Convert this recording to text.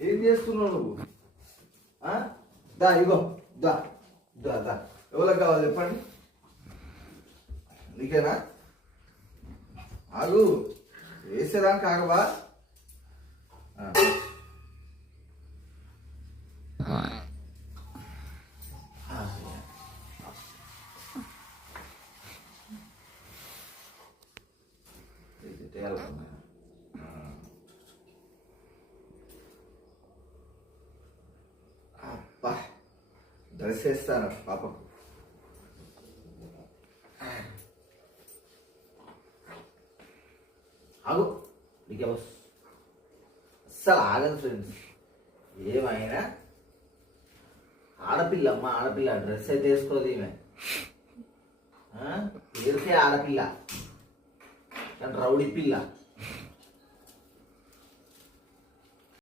ఏం చేస్తున్నావు నువ్వు? దా ఇగో దా దా దా ఎవరికి కావాలి చెప్పండి? నీకేనా? ఆగు వేసేదానికి ఆగవా? అబ్బా డ్రెస్ వేస్తాను పాపకు. ఆగు నీకే అస్సలు ఆగదు ఫ్రెండ్స్. ఏమైనా ఆడపిల్ల అమ్మ, ఆడపిల్ల డ్రెస్ అయితే వేసుకోదు ఈమె. పేరుకే ఆడపిల్ల కానీ రౌడీ పిల్ల.